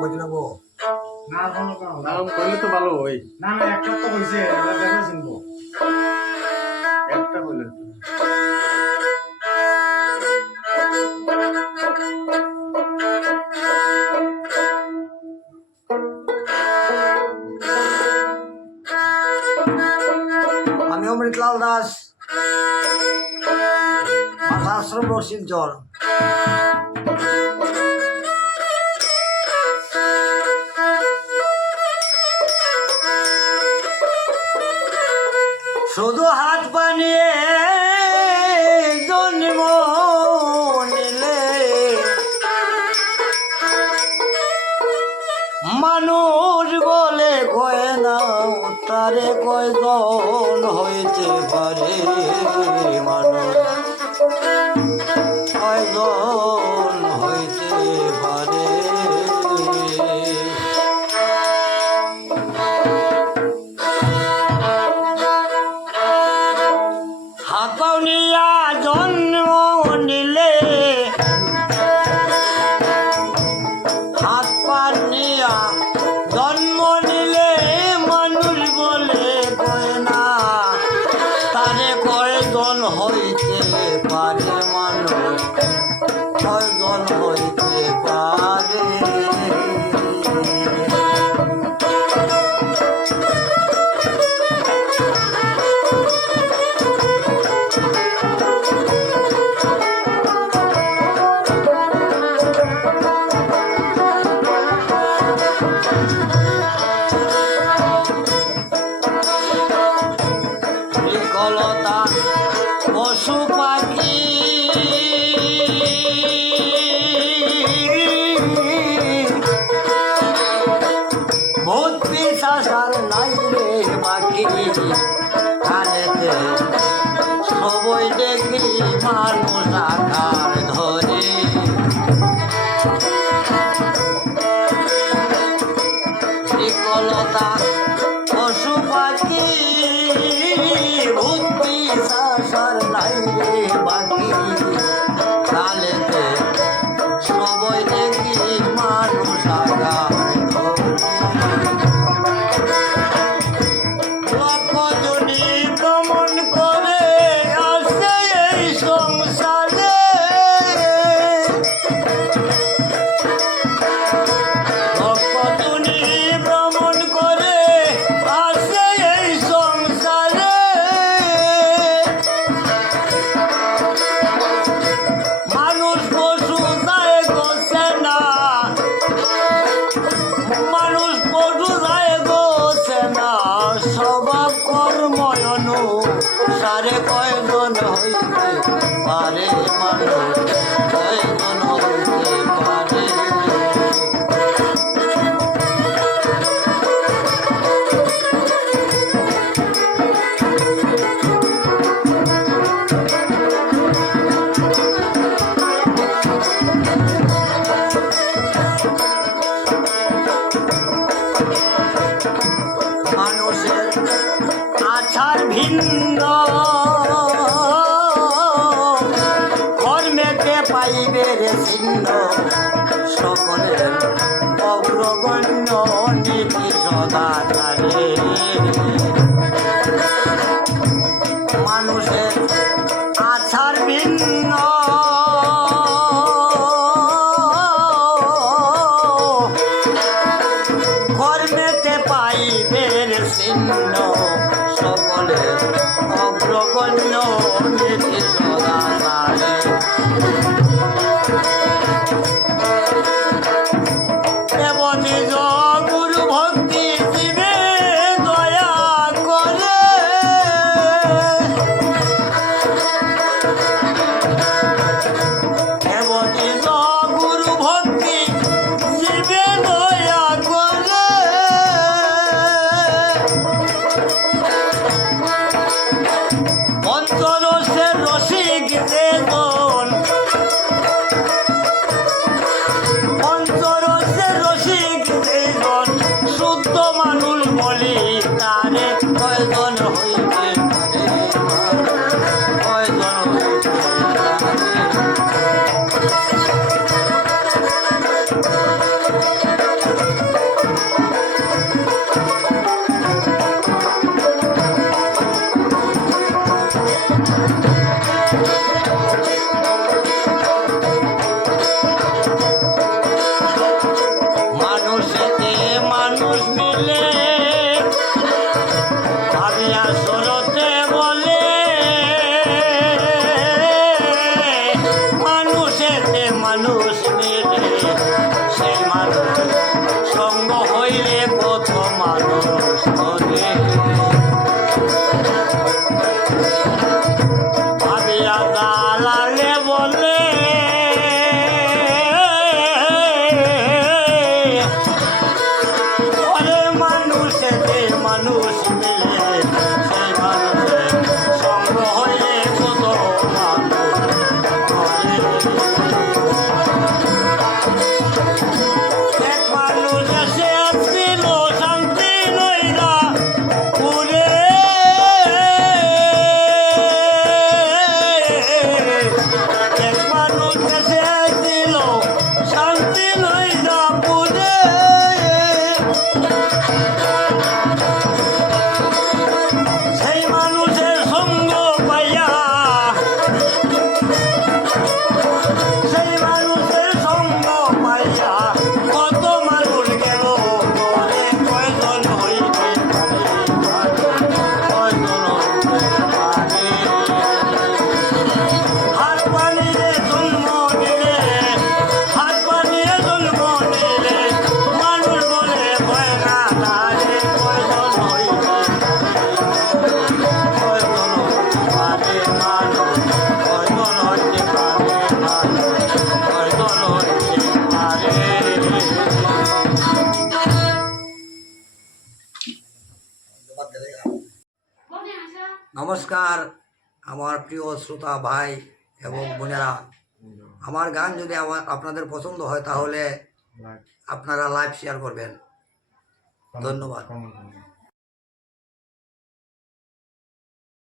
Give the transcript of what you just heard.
কইতে লাগবো না কোনো কারণ নাম করলে তো ভালো হয়। না না একটা তো হইছে এটা দেখে শুনবো একটা হলে আমি অমৃতলাল দাস আশ্রম রশিদ জল শুধু হাত বানিয়ে জন্ম নিলে মানুষ বলে কয় না তারে কয়জন হইতে পারে মানুষ কয়জন হইতে পারে হাত পাউনিয়া জন্ম নিলে হাত পানিয়া জন্ম নিলে মানুষ বলে কয় না তারে কয়জন হইতে পারে মানুষ কয়জন হইতে পারে বিকলতা পশু পাখি ভূত পিশাচার নাই রে বাকি কানেতে সবই দেখি মানুষ আকার ধরে বিকলতা পশু পাখি ভূত পিশাচার নাই রে বাকি কালেতে সবই দেখি মানুষ আকার ধরে লক্ষজনী ভ্রমণ করে আসে এই সংসারে লক্ষজনী ভ্রমণ করে আসে এই সংসারে মানুষ পশু যায় গোছে না মানুষ পশু যায় গোছে না স্বভাব কর্ময়নু সারে কয়জন হইতে পারে মানুষ কয়জন হইতে পারে মানুষের আচার ভিন্ন কর্মেতে পাইবে রে চিহ্ন সকলের অগ্রগণ্য নীতি সদাচারে মানুষের আচার ভিন্ন কর্মেতে পাইবের চিহ্ন সকলের অগ্রগণ্য নীতি সদাচারে সেই মানুষ সঙ্গ হইলে কত মানুষ করে ভাবিয়া দালালে বলে ওরে মানুষে যে মানুষ মিলে সেই মানুষের সঙ্গ হইলে কত মানুষ করে এক মানুষ এসে আসছিল শান্তি লইরা পুরে এক মানুষ এসে আসছিল শান্তি লইরা পুরে সেই মানুষের সঙ্গ পাইয়া সেই মানুষের সঙ্গ পাইয়া কত মানুষ গেল ঘরে কয়জন হইতে পারে কয়জন হইতে পারে হাত পানিয়ে জন্ম নিলে হাত পানিয়ে জন্ম নিলে মানুষ বলে ভয় না তারে কয়জন হইতে কয়জন হইতে পারে মানুষ কয়জন হইতে পারে মানুষ কয়জন হইতে পারে নমস্কার আমার প্রিয় শ্রোতা ভাই এবং বোনেরা আমার গান যদি আপনাদের পছন্দ হয় তাহলে আপনারা লাইভ শেয়ার করবেন ধন্যবাদ কমেন্ট করবেন।